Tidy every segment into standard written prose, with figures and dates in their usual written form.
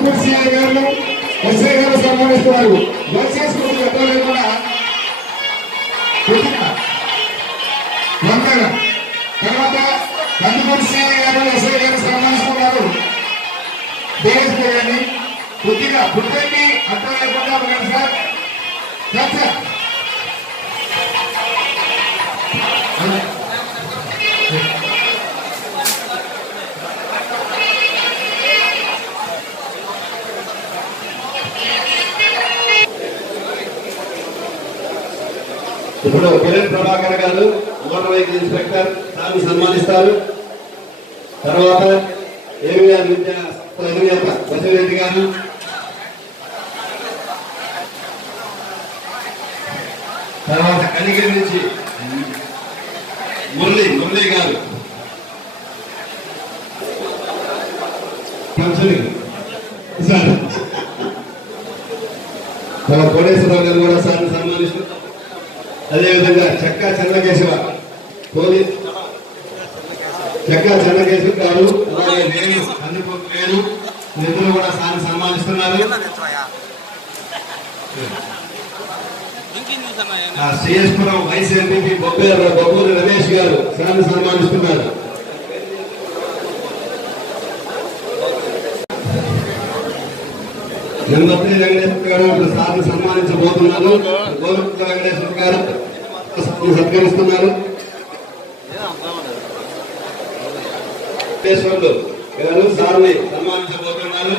Kandukur CI గారు SI గారు సన్మానిస్తున్నారు. దయచేసుకుని లేకుండా తర్వాత కందుకూరు సిఐ గారు ఎస్ఐ గారు సన్మానిస్తున్నారు. డిఎస్పీ గారిని కొద్దిగా పుట్టండి అర్థం లేకుండా ఉన్నారు సార్. ఇప్పుడు కిరణ్ ప్రభాకర్ గారు మోటార్ వెహికల్ ఇన్స్పెక్టర్ సార్ని సన్మానిస్తారు. తర్వాత ఏవిఆర్ విద్యా అధినేత బసిరెడ్డి గారు, తర్వాత కనిగిరి నుంచి మురళి గారు, కోటేశ్వరరావు గారు కూడా సార్ని సన్మానిస్తారు. అదేవిధంగా చెక్కా చెన్నకేశవ గారు, అలాగే వేణు నిధులు కూడా సార్ని సన్మానిస్తున్నారు. శ్రీయస్పురం వైస్ ఎంపీ బొబ్బూరి రమేష్ గారు సార్ని సన్మానిస్తున్నారు. నిమ్మత్రి వెంకటేశ్వర గారు ఇప్పుడు సార్ని సన్మానించబోతున్నారు. గోవింద వెంకటేశ్వర గారు సత్కరిస్తున్నారు. వెంకటేశ్వర్లు గారు సార్ని సన్మానించబోతున్నారు.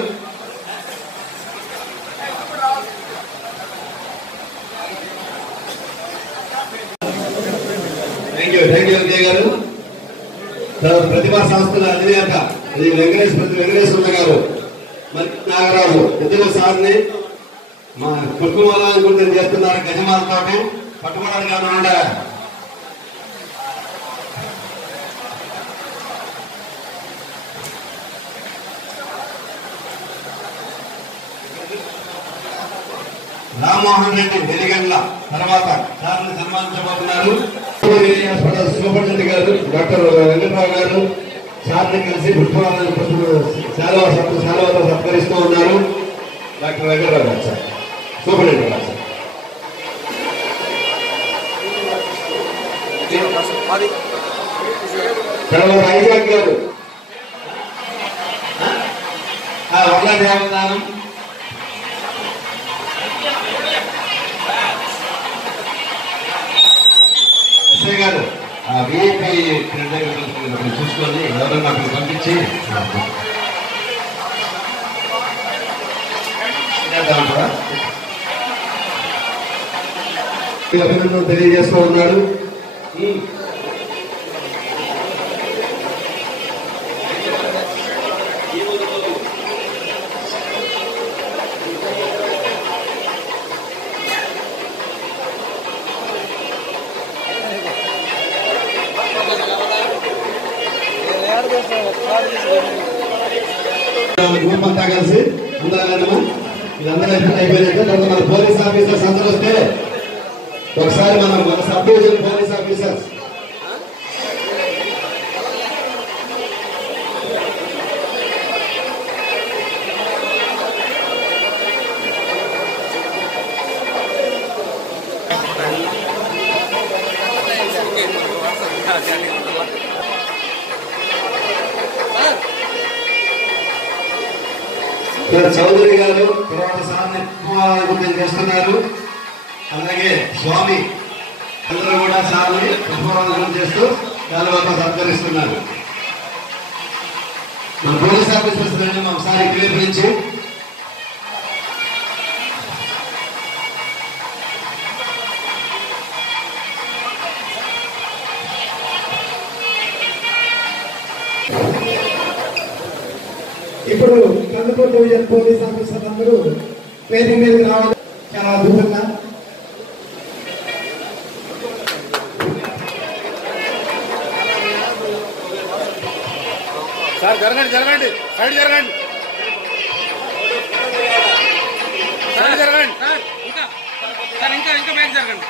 థ్యాంక్ యూ విజయ్ గారు. ప్రతిభా సంస్థల అధినేత వెంకటేశ్వర గారు, మరి నాగరాజు ఇద్దరు సార్ని మా కుటుంబాలనుకుంటే చేస్తున్నారు. గజమాలతో పట్టుకోవడానికి కాకుండా రామ్మోహన్ రెడ్డి వెలిగండ్ల తర్వాత సార్ని సన్మానించబోతున్నారు. సూపరింటెండెంట్ గారు డాక్టర్ వెంకటరావు గారు సార్ని కలిసి శాలవాతో సత్కరిస్తూ ఉన్నారు. డాక్టర్ వెంకటరావు గారు సార్, సూపరింటెండెంట్ గారు సార్. తర్వాత ఐజాక్ గారు వల్ల దేవదానం, ఎస్ఐ గారు విఐపి చూసుకొని ఎవరైనా అక్కడ పంపించి అభినందనలు తెలియజేస్తూ ఉన్నాడు. గ్రూప్ అంతా కలిసి ఉండాలన్నమా వీళ్ళందరూ అయిపోయినాక తర్వాత మన పోలీస్ ఆఫీసర్స్ అందరూ వస్తే ఒకసారి మన subdivision police officers Chowdary గారు తర్వాత సార్ని చేస్తున్నారు. అలాగే స్వామి అందరూ కూడా సార్ని పుష్పవాదం చేస్తూ తర్వాత సత్కరిస్తున్నారు. మన పోలీస్ ఆఫీసర్స్ ఒకసారి క్లియర్ నుంచి ఇప్పుడు కందుకూరు డివిజన్ పోలీస్ ఆఫీసర్ అందరూ వేదిక మీదకి రావాలి. చాలా అద్భుతంగా సార్ జరగండి సైడ్ జరగండి సైడ్ జరగండి సార్ ఇంకా బ్యాక్ జరగండి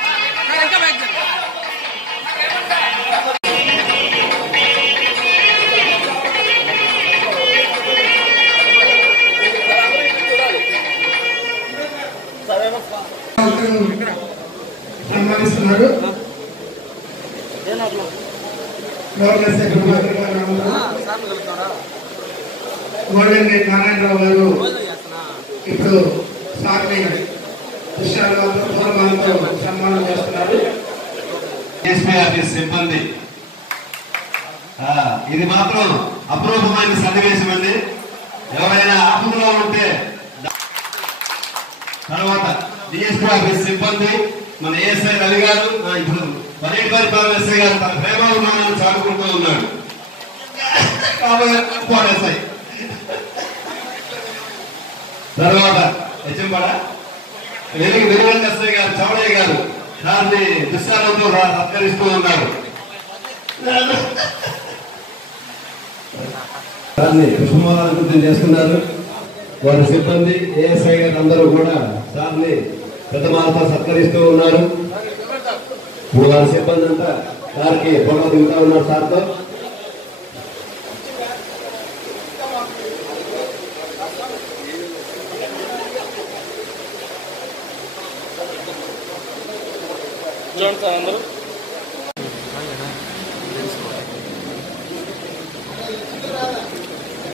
సార్ ఇంకా బ్యాక్ జరగండి. ఎమ్మెల్సీ ప్రభాకర్ గారు, గోల్డెన్ రెడ్డి నారాయణరావు గారు ఇప్పుడు సార్ని దృశ్యాలతో పూలమాలతో సన్మానం చేస్తున్నారు. ఎస్పీ ఆఫీస్ సిబ్బంది, ఇది మాత్రం అపరూపమైన సన్నివేశం అండి. ఎవరైనా ఆపదలో ఉంటే తర్వాత డిఎస్పీ ఆఫీస్ సిబ్బంది, మన ఏఎస్ఐ రవి గారు, ఇప్పుడు పర్యటన ఎస్ఐ గారు తన ప్రేమాభిమానాన్ని చాటుకుంటూ ఉన్నాడు. ఎస్ఐ తర్వాత హెచ్ఎంపడ వెలుగంట ఎస్ఐ గారు చౌడయ్య గారు దాన్ని దుశ్శాలతో సత్కరిస్తూ ఉన్నారు. దాన్ని పుష్పమాలంకృతం చేస్తున్నారు. వారి సిబ్బంది ఏఎస్ఐ గారు అందరూ కూడా సార్ని పెద్దమాలతో సత్కరిస్తూ ఉన్నారు. ఇప్పుడు వారి సిబ్బంది అంతా సార్కి ఫోటో దిగుతూ ఉన్నారు. సార్తో చూడండి సార్ అందరూ